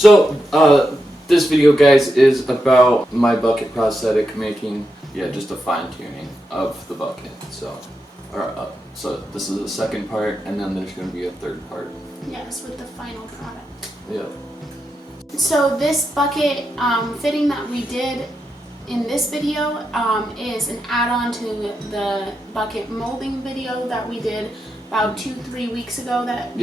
So, this video, guys, is about my bucket prosthetic making, just a fine-tuning of the bucket. So this is the second part, and then there's going to be a third part. Yes, with the final product. Yeah. So this bucket fitting that we did in this video is an add-on to the bucket molding video that we did about 2-3 weeks ago. That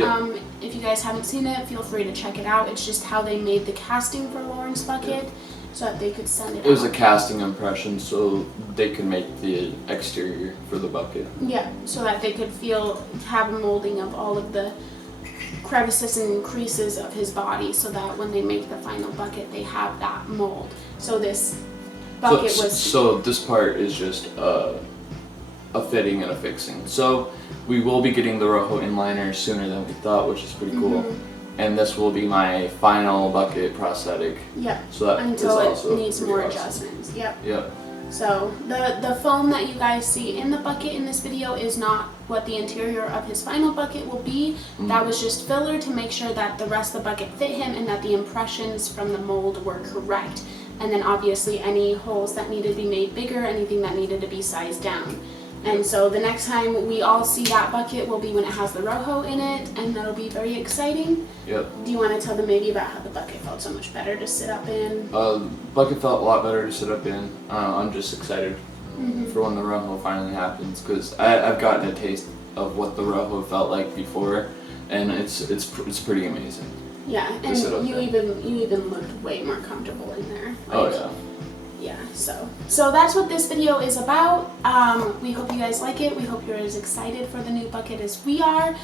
if you guys haven't seen it, feel free to check it out. It's just how they made the casting for Loren's bucket so that they could send it out. It was a casting impression so they could make the exterior for the bucket. Yeah, so that they could have a molding of all of the crevices and creases of his body, so that when they make the final bucket they have that mold. So this bucket so this part is just a fitting and a fixing. So we will be getting the Rojo inliner sooner than we thought, which is pretty cool. And this will be my final bucket prosthetic. Yeah. So that until is also it needs more awesome adjustments. Yep. Yep. So the foam that you guys see in the bucket in this video is not what the interior of his final bucket will be. That was just filler to make sure that the rest of the bucket fit him and that the impressions from the mold were correct. And then obviously any holes that needed to be made bigger, anything that needed to be sized down. And so the next time we all see that bucket will be when it has the Rojo in it, and that'll be very exciting. Yep. Do you want to tell them maybe about how the bucket felt so much better to sit up in? The bucket felt a lot better to sit up in. I'm just excited for when the Rojo finally happens, because I've gotten a taste of what the Rojo felt like before, and it's pretty amazing. Yeah, and you even looked way more comfortable in there. Oh yeah. Yeah, so that's what this video is about. We hope you guys like it. We hope you're as excited for the new bucket as we are.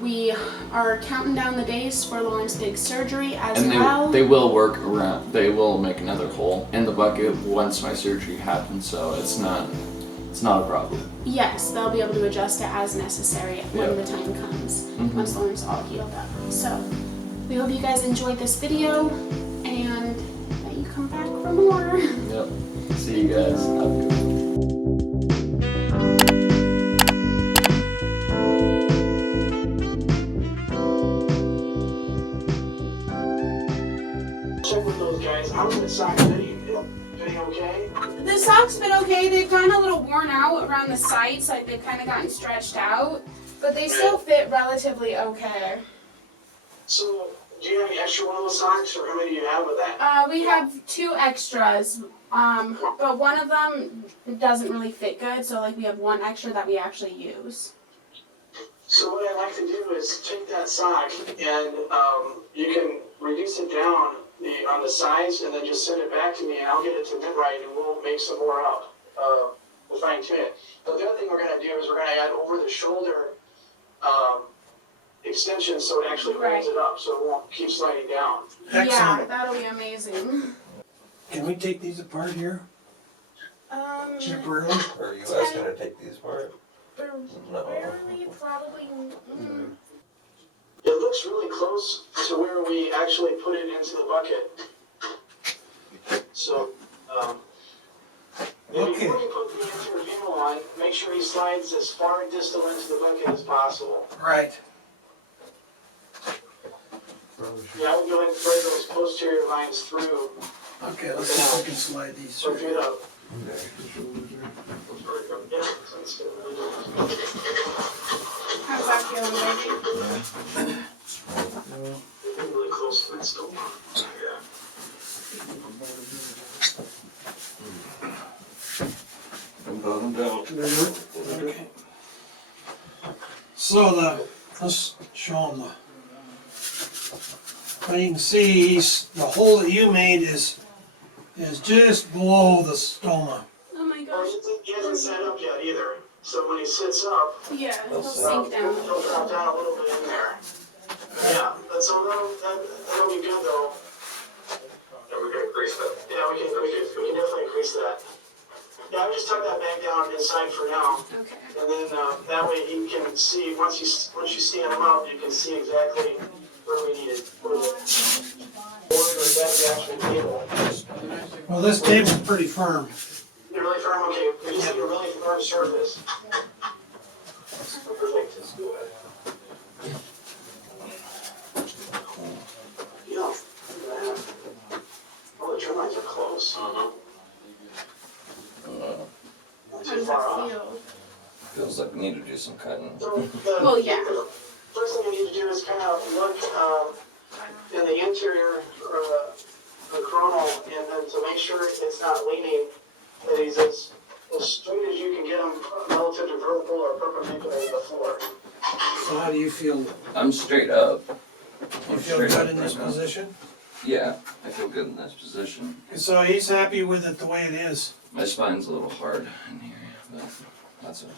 We are counting down the days for Loren's big surgery as well. They will work around. They will make another hole in the bucket once my surgery happens, so it's not a problem. Yes, they'll be able to adjust it as necessary when the time comes, once Loren's all healed up. So we hope you guys enjoyed this video, and that you come back for more. Yep. See you guys. Have a good one. Check with those guys. How's the sock fitting? Fitting okay? The socks fit okay. They've gotten a little worn out around the sides, like they've kind of gotten stretched out, but they still fit relatively okay. So, do you have any extra one of those socks, or how many do you have of that? We have 2 extras, but one of them doesn't really fit good, so like we have 1 extra that we actually use. So what I'd like to do is take that sock and you can reduce it down on the size, and then just send it back to me, and I'll get it to fit right, and we'll make some more up. We'll fine tune it. But the other thing we're going to do is we're going to add over the shoulder extension, so it actually holds it up, so it won't keep sliding down. Excellent. Yeah, that'll be amazing. Can we take these apart here? Temporarily? Or are you guys gonna take these apart? Temporarily, probably. It looks really close to where we actually put it into the bucket. So, before you put the intervenal on, make sure he slides as far distal into the bucket as possible. Right. Yeah, I would go ahead and thread those posterior lines through. Okay, let's see if we can slide these So through. get up. Yeah, that's good. How's that feeling, baby? Really close to that still. Yeah. Bottom down. Okay. So let's show them well, you can see the hole that you made is just below the stoma. Oh my Well, gosh. he hasn't sat up yet either. So when he sits up, Yeah, he'll sink down. he'll drop down a little bit in there. Yeah, so that'll be good though. Yeah, we can increase that. Yeah, we can definitely increase that. Yeah, I would just tuck that back down inside for now. Okay. And then that way he can see, once you stand him up, you can see exactly where we need it. Or is that the actual table? Well, this table's pretty firm. You're really firm? Okay, we just need a really firm surface. Perfect. Yeah. Feels like we need to do some cutting. So Well, yeah. the first thing you need to do is kind of look in the interior or the coronal, and then to make sure it's not leaning, that he's as straight as you can get him relative to vertical or perpendicular to the floor. So how do you feel? I'm straight up. You I'm feel straight good up in this right now. position? Yeah, I feel good in this position. So he's happy with it the way it is. My spine's a little hard in here, but that's it.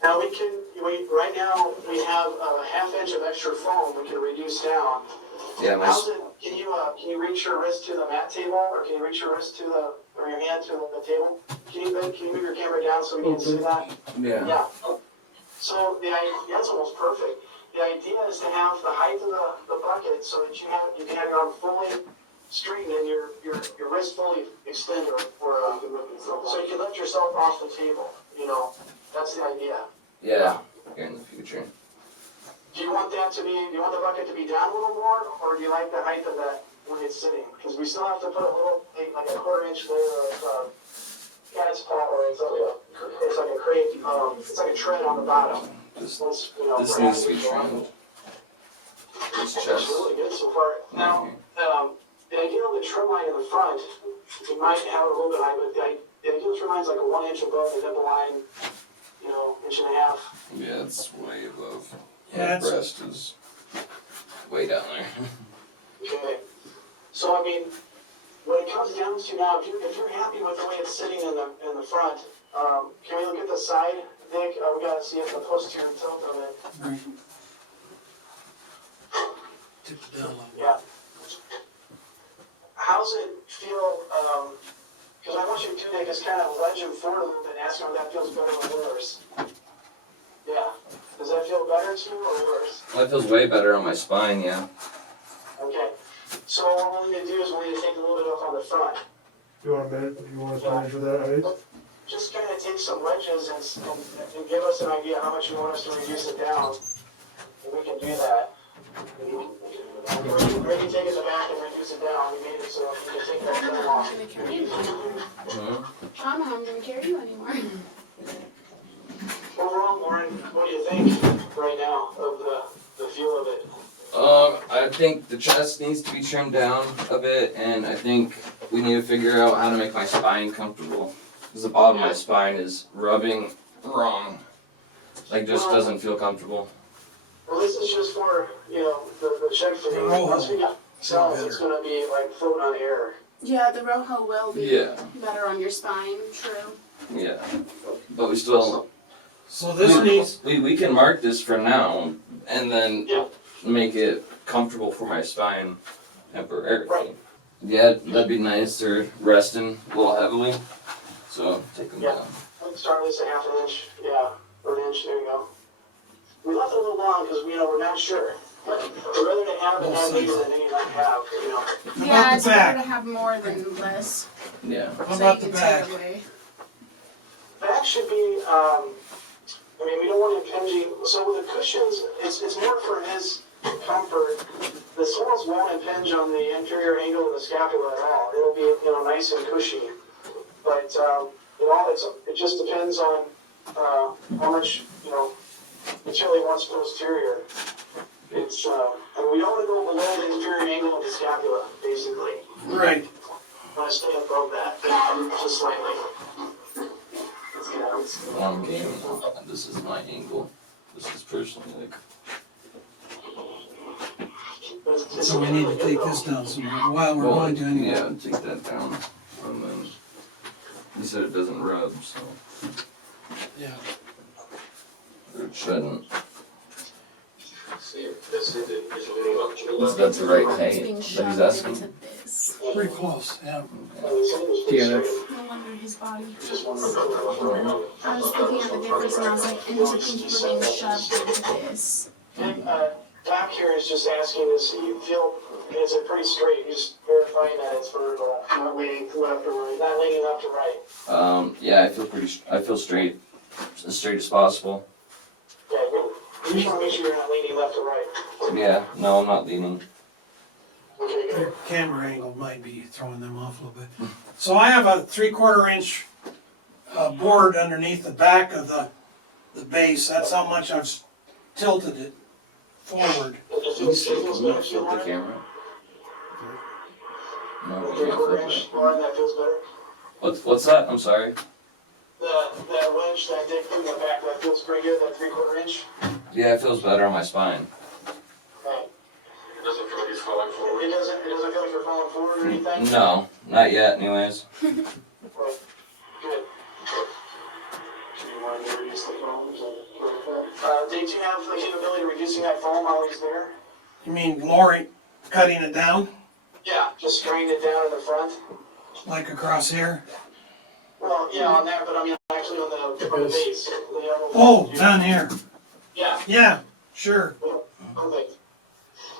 Now right now we have a half inch of extra foam we can reduce down. Yeah, Can you reach your wrist to the mat table, or can you reach your wrist or your hand to the table? Can you move your camera down so we can see that? yeah. Yeah. So that's almost perfect. The idea is to have the height of the bucket so that you can have your arm fully straightened and your wrist fully extended, or so you can lift yourself off the table. That's the idea. Yeah, here in the future. Do you want the bucket to be down a little more, or do you like the height of that when it's sitting? Because we still have to put a little, like a 1/4 inch layer of cat's paw, or it's like a crate, it's like a tread on the bottom. This This needs to be trimmed. This That's chest. really good so far. Now, the idea of the trim line in the front, you might have it a little bit high, but the ideal trim line is like a 1 inch above the nipple line, 1.5 inches. Yeah, it's way above. Yeah, My it's- breast is way down there. Okay. So what it comes down to now, if you're happy with the way it's sitting in the front, can we look at the side, Dick? We gotta see if the posterior tilt of it. Right. Tip it down a little. Yeah. How's it feel? Because I want you to do that, is kind of ledge him forward a little bit and ask him if that feels better or worse. Yeah. Does that feel better to you or worse? That feels way better on my spine, yeah. Okay. So what we'll need to do is we'll need to take a little bit off on the front. You want to measure that height? Just kind of take some wedges and give us an idea how much you want us to reduce it down. And we can do that. We're ready to take it to the back and reduce it down. We made it so you can take that thing I'm off. gonna carry you anymore. Mm-hmm. I don't know how I'm gonna carry you anymore. Overall, Loren, what do you think right now of the feel of it? I think the chest needs to be trimmed down a bit, and I think we need to figure out how to make my spine comfortable. Because the bottom of my spine is rubbing wrong. Like, just doesn't feel comfortable. Well, this is just for, the check for you. Oh, Once we get cells, it's gonna be like floating on air. Yeah, the Rojo will be Yeah. better on your spine, true. Yeah. But we still... So this needs, We can mark this for now, and then Yeah. make it comfortable for my spine temporarily. Right. Yeah, that'd be nice. They're resting a little heavily, so take them Yeah. down. Let's start this at 1/2 inch, yeah, or 1 inch, there you go. We left it a little long because, we're not sure. But we'd rather to have it have needed than any not have, how Yeah, about it's the better back? to have more than less. Yeah. How So about you the can take back? it away. Back should be, we don't want it impinging, so with the cushions, it's more for his comfort. The soles won't impinge on the inferior angle of the scapula at all. It'll be, nice and cushy. But, it just depends on, how much, material he wants posterior. It's, we don't want to go below the inferior angle of the scapula, basically. Right. I want to stay above that, just slightly. One game. This is my angle. This is personally like. So we need to take this down some more, while we're going to anyway. Yeah, take that down. And then you said it doesn't rub, so Yeah. it shouldn't. See, this is it. That's the right It's height being that he's shoved asking. into this. Pretty close, yeah. Yeah. No wonder his body hurts. I was looking at the difference and I was like, and to think you were being shoved into this. Doc here is just asking, is it pretty straight? You're just verifying that it's vertical, not leaning left or right, not leaning left or right. Yeah, I feel straight, as straight as possible. Yeah, you just want to make sure you're not leaning left or right. Yeah, no, I'm not leaning. Okay, good. Your camera angle might be throwing them off a little bit. So I have a 3/4 inch board underneath the back of the the base, that's how much I've tilted it forward. It Can you feels better, flip the Lauren? camera? No, The we can't 3/4 flip inch, it. Lauren, that feels better. What's that? I'm sorry. That wedge, that dick thing in the back, that feels pretty good, that 3/4 inch. Yeah, it feels better on my spine. Right. It doesn't feel like it's falling forward. It doesn't feel like you're falling forward or anything? No, not yet anyways. Right. Good. Do you want to reduce the foam? Did you have the capability of reducing that foam while he's there? You mean Loren cutting it down, Yeah. Just strain it down in the front? like across here? Well, yeah, on that, but I mean, actually on the base. The yellow- Oh, down here. Yeah. Yeah, sure. Perfect.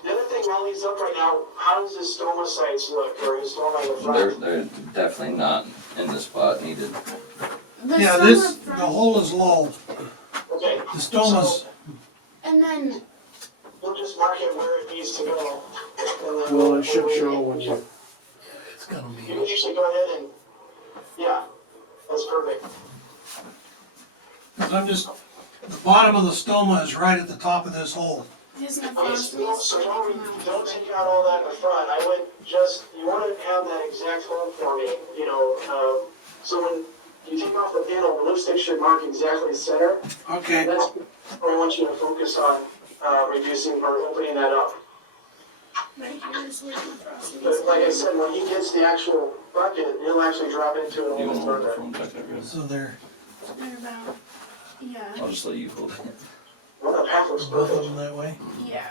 The other thing, while he's up right now, how does his stoma sites look, or his stoma in the front? They're definitely not in the spot needed. The Yeah, stoma this, the front- hole is low. Okay. The stoma's, and then We'll just mark it where it needs to go. And then Well, it should show when you, it's gonna You be, can usually go ahead and, yeah, that's perfect. I'm just, the bottom of the stoma is right at the top of this hole. his Okay, nephrostomy is so starting to come out. don't take out all that in the front. I would just, you want to have that exact hole forming, you know, so when you take off the panel, the lipstick should mark exactly center. Okay, That's where I want you to focus on, reducing or opening that up. Right here is where the nephrostomy But is. like I said, when he gets the actual bucket, he'll actually drop into it You almost want the further. phone back there, guys? so they're, They're about, yeah, I'll just let you hold it. Well, the path looks both of perfect. them that way. yeah.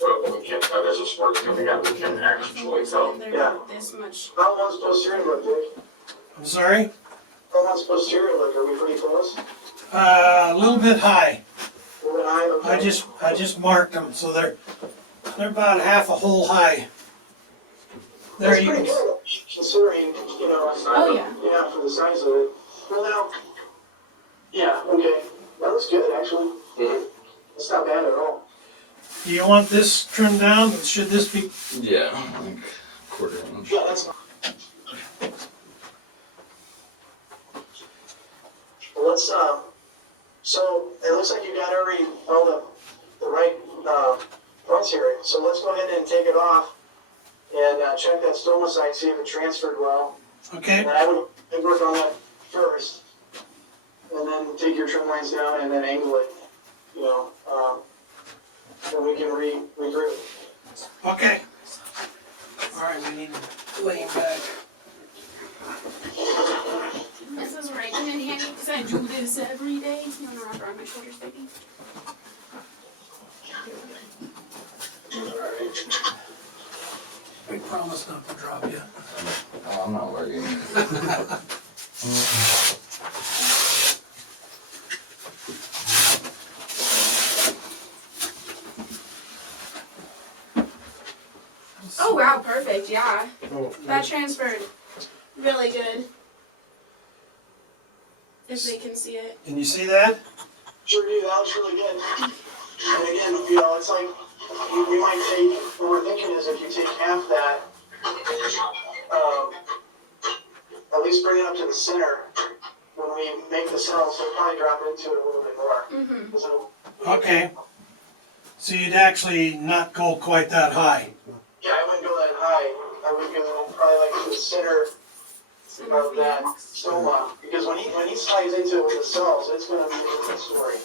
Well, we can't, there's a sport coming up, we can actually tell. They're Yeah. not this much. How one's posterior look, Dick? I'm sorry? How one's posterior look, are we pretty close? A little bit high. A little bit high, okay. I just marked them, so they're about half a hole high. There That's you pretty go. good, considering, you know. Oh, yeah. Yeah, for the size of it. Well, now, yeah, okay. That looks good, actually. It's not bad at all. Do you want this trimmed down? Should this be, Yeah, like quarter inch. Yeah, that's. Well, let's, so it looks like you got all the right, fronts here. So let's go ahead and take it off and, check that stoma site, see if it transferred well. okay? And I would work on that first. And then take your trim lines down and then angle it, you know, and we can regroup. Okay. All right, we need to lay him back. This is Reiche and handy because I do this every day. You want to wrap around my shoulders, baby? We promise not to drop you. Oh, I'm not worried. Oh wow, perfect. Yeah, oh, that transferred really good. If they can see it. Can you see that? Sure do, that looks really good. And again, you know, it's like, we might take, what we're thinking is if you take half that, at least bring it up to the center, when we make the cells, we'll probably drop into it a little bit more. Mm-hmm. So, Okay. So you'd actually not go quite that high. yeah, I wouldn't go that high. I would go probably like to the center of that stoma, because when he slides into it with the cells, it's gonna be a different story.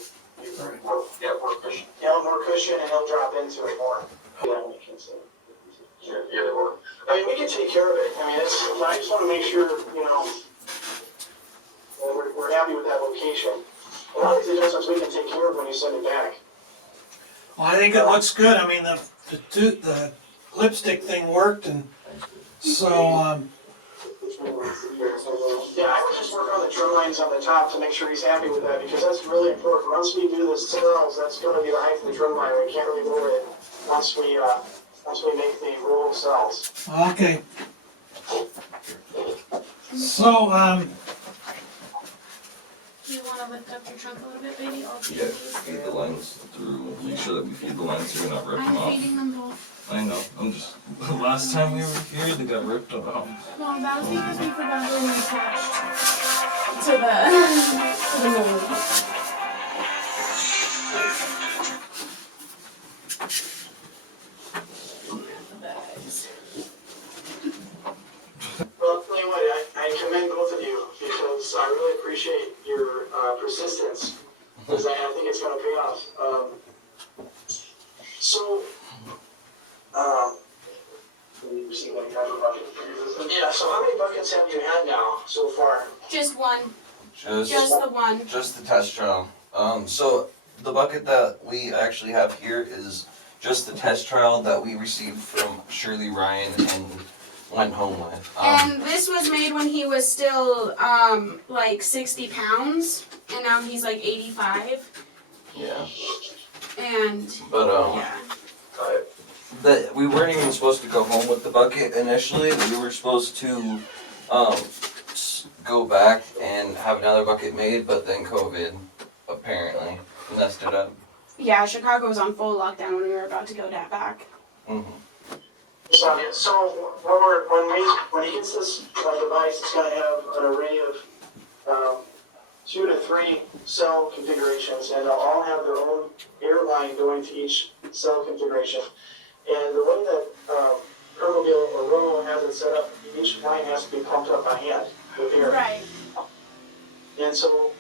Yeah, more cushion. Yeah, more cushion, and he'll drop into it more. Yeah, we can see. Either or. I mean, we can take care of it. I mean, I just want to make sure, you know, we're happy with that location. A lot of these adjustments we can take care of when you send it back. Well, I think it looks good. I mean, the lipstick thing worked, and so, Yeah, I would just work on the trim lines on the top to make sure he's happy with that, because that's really important. Once we do the cells, that's gonna be the height of the trim line. We can't really lower it once we make the roll of cells. okay. So, Do you want to lift up your trunk a little bit, baby? I'll feed Yeah, these feed the through. lines through. Make sure that we feed the lines so we're not ripping them I'm off. feeding them both. I know. I'm just. The last time we were here, they got ripped off. No, that was because we forgot to attach to the mold. because I think it's gonna pay off. So, yeah, so how many buckets have you had now so far? Just one. Just The one. Just the test trial. So the bucket that we actually have here is just the test trial that we received from Shirley Ryan and went home with. And this was made when he was still like 60 pounds, and now he's like 85. Yeah. And But yeah. that we weren't even supposed to go home with the bucket initially. We were supposed to go back and have another bucket made, but then COVID apparently messed it up. Yeah, Chicago was on full lockdown when we were about to go back. Mm-hmm. Sabia, so when he gets this device, it's going to have an array of 2 to 3 cell configurations, and they'll all have their own air line going to each cell configuration. And the way that Permobile or ROYALE has it set up, each line has to be pumped up by hand with air. Right. And so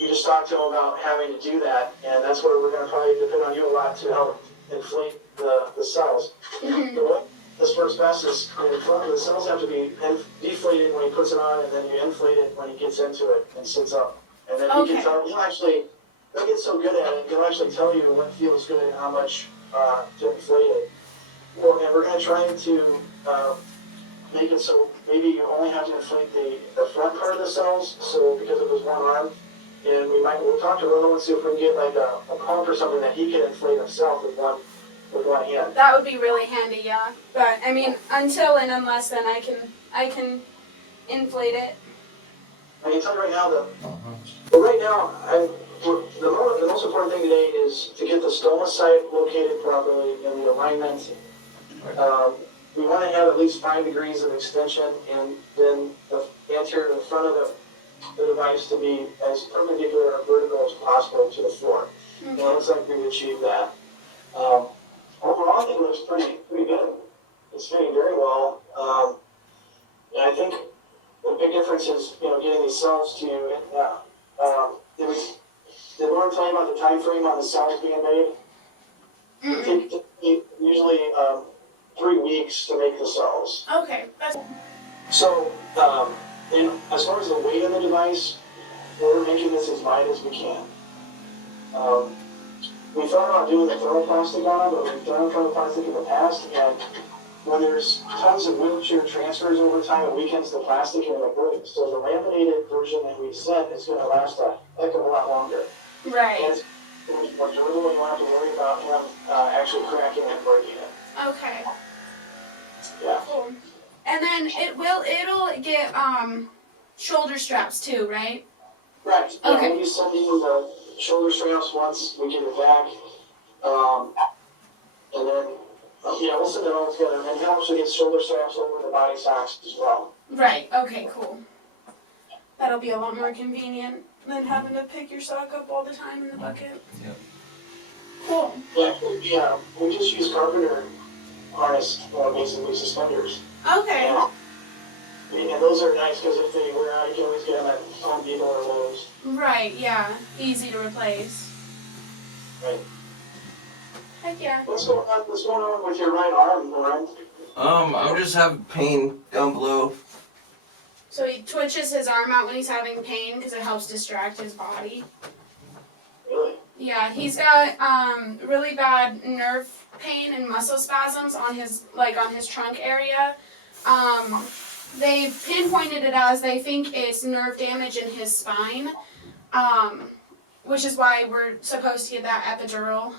you just talked to him about having to do that, and that's where we're going to probably depend on you a lot to help inflate the cells. The way this works best is the cells have to be deflated when he puts it on, and then you inflate it when he gets into it and sits up. And then he can tell, he'll get so good at it, he'll actually tell you what feels good and how much to inflate it. Well, and we're going to try to make it so maybe you only have to inflate the front part of the cells, so because of his one arm. And we'll talk to Rono and see if we can get like a pump or something that he can inflate himself with one hand. That would be really handy, yeah. But I mean, until and unless then I can inflate it. I can tell you right now but right now, the most important thing today is to get the stoma site located properly and the alignment. We want to have at least 5 degrees of extension, and then the anterior, the front of the device to be as perpendicular or vertical as possible to the floor. Okay. And it looks like we've achieved that. Overall, I think it looks pretty good. It's fitting very well. And I think the big difference is, getting these cells to you. Did Loren tell you about the time frame on the cells being made? It takes usually 3 weeks to make the cells. Okay. That's So, and as far as the weight of the device, we're making this as light as we can. We thought about doing the thermoplastic on it, but we've done thermoplastic in the past, and when there's tons of wheelchair transfers over time, it weakens the plastic and it breaks. So the laminated version that we sent is going to last a heck of a lot longer. right. And it's more durable, you won't have to worry about him actually cracking and breaking it. Okay. Yeah. Cool. And then it'll get shoulder straps too, right? Right. Okay. When you send in the shoulder straps once we get it back, and then we'll send it all together. And he also gets shoulder straps over the body socks as well. Right. Okay. Cool. That'll be a lot more convenient than having to pick your sock up all the time in the bucket. Yep. Cool. Yeah. We just use carpenter harness, basically suspenders. Okay. And those are nice because if they wear out, you can always get them at Home Depot or Lowe's. Right. Yeah. Easy to replace. Right. Heck yeah. What's going on with your right arm, Loren? I'm just having pain down below. So he twitches his arm out when he's having pain because it helps distract his body. Really? Yeah, he's got really bad nerve pain and muscle spasms on his trunk area. They pinpointed it as they think it's nerve damage in his spine, which is why we're supposed to get that epidural,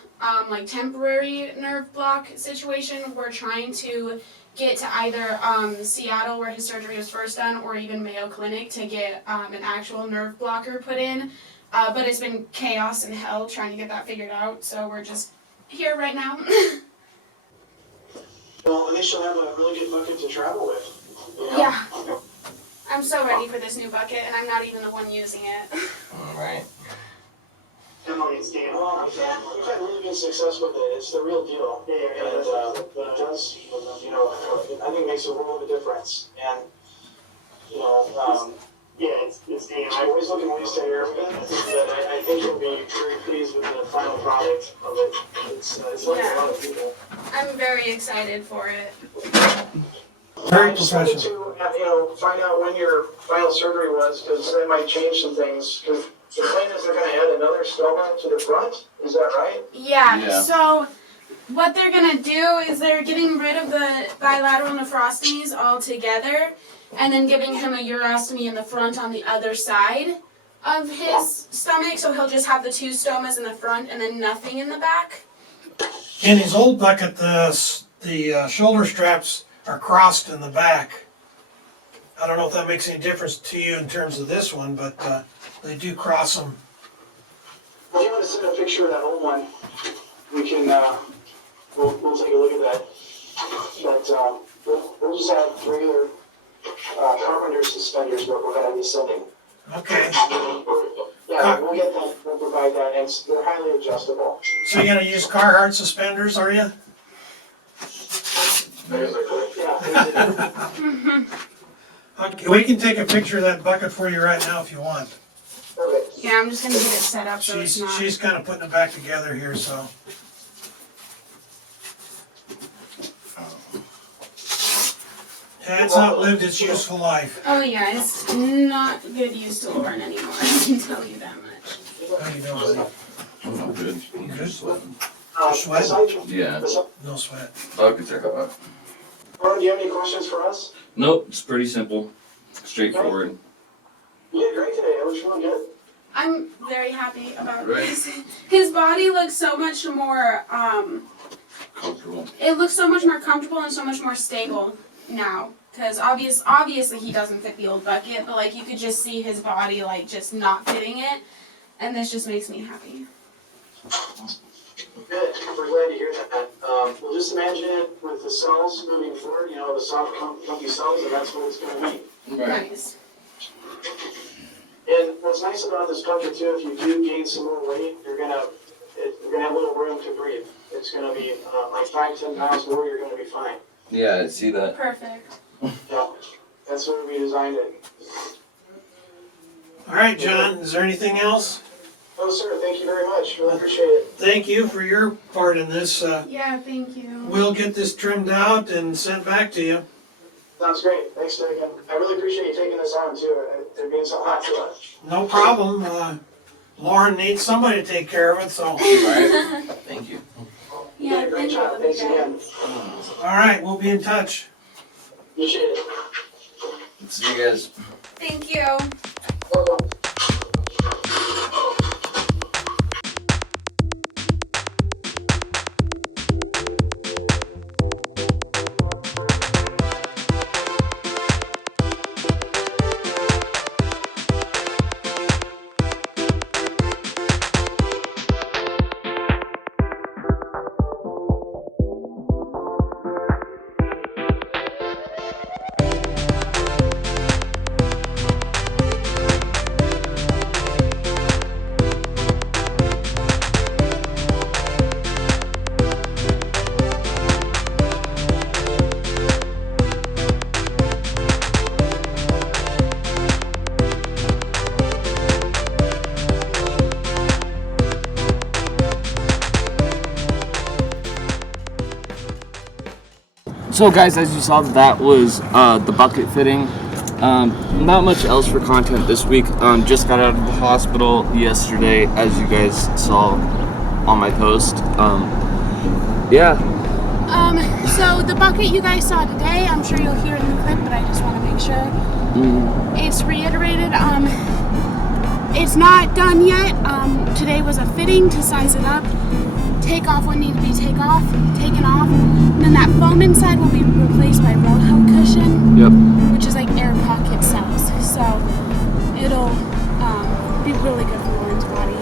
temporary nerve block situation. We're trying to get to either Seattle, where his surgery was first done, or even Mayo Clinic to get an actual nerve blocker put in. But it's been chaos and hell trying to get that figured out, so we're just here right now. Well, at least you'll have a really good bucket to travel with. Yeah. I'm so ready for this new bucket, and I'm not even the one using it. Alright. Well, we've had really good success with it. It's the real deal. And it does, I think it makes a world of a difference. And, Yeah, it's Dan. I always look at ways to airfit, but I think you'll be very pleased with the final product of it. It's like a lot of people. I'm very excited for it. Very I just wanted professional. to, find out when your final surgery was, because that might change some things. Because the plan is they're going to add another stoma to the front. Is that right? Yeah. So what they're gonna do is they're getting rid of the bilateral nephrostomies altogether, and then giving him a urostomy in the front on the other side of his stomach. So he'll just have the 2 stomas in the front and then nothing in the back. In his old bucket, the shoulder straps are crossed in the back. I don't know if that makes any difference to you in terms of this one, but they do cross them. If you want to send a picture of that old one, we can, we'll take a look at that. But we'll just have regular carpenter suspenders that we're going to be sending. Okay. Yeah, we'll get that, we'll provide that, and they're highly adjustable. So you're gonna use Carhartt suspenders, are you? Yeah. Okay, we can take a picture of that bucket for you right now if you want. Perfect. Yeah, I'm just gonna get it set up so it's not. She's kind of putting it back together here, so. Yeah, it's not lived its useful life. Oh yeah, it's not good use to Loren anymore. I can tell you that much. How you doing, buddy? I'm good. You good? Sweating. Sweat? Aside from- Yeah. No sweat. Buckets are hot. Lauren, do you have any questions for us? Nope, it's pretty simple, straightforward. You did great today. It was really good. I'm very happy about Right. this. His body looks so much more Comfortable. it looks so much more comfortable and so much more stable now. Because obviously he doesn't fit the old bucket, but like you could just see his body like just not fitting it, and this just makes me happy. Good. We're glad to hear that. We'll just imagine it with the cells moving forward, the soft, comfy cells, and that's what it's going to be. Nice. And what's nice about this bucket too, if you do gain some more weight, you're gonna have a little room to breathe. It's gonna be like 5-10 pounds more. You're gonna be fine. Yeah, I see that. Perfect. Yeah, that's what we designed it. All right, John, is there anything else? Oh, sir. Thank you very much. Really appreciate it. Thank you for your part in this. Yeah, thank you. We'll get this trimmed out and sent back to you. Sounds great. Thanks, Doug. I really appreciate you taking this on too. It means a lot to us. No problem. Loren needs somebody to take care of it, so. Right? Thank you. You Yeah, did a great thank you. job. Thanks again. All right, we'll be in touch. Appreciate it. See you guys. Thank you. Welcome. So guys, as you saw, that was the bucket fitting. Not much else for content this week. Just got out of the hospital yesterday, as you guys saw on my post. Yeah. So the bucket you guys saw today, I'm sure you'll hear in the clip, but I just want to make sure. It's reiterated. It's not done yet. Today was a fitting to size it up. Take off what needs to be taken off. And then that foam inside will be replaced by ROYALE cushion. Yep. Which is like air pocket cells. So it'll be really good for Loren's body.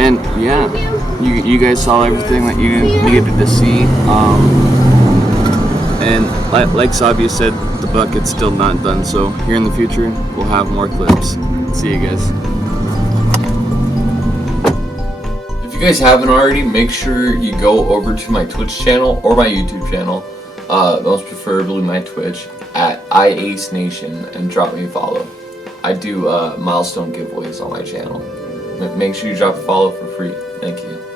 And yeah, you guys saw everything that you needed to see. And like Sabia said, the bucket's still not done. So here in the future, we'll have more clips. See you guys. If you guys haven't already, make sure you go over to my Twitch channel or my YouTube channel, most preferably my Twitch, at iAceNation and drop me a follow. I do milestone giveaways on my channel. Make sure you drop a follow for free. Thank you.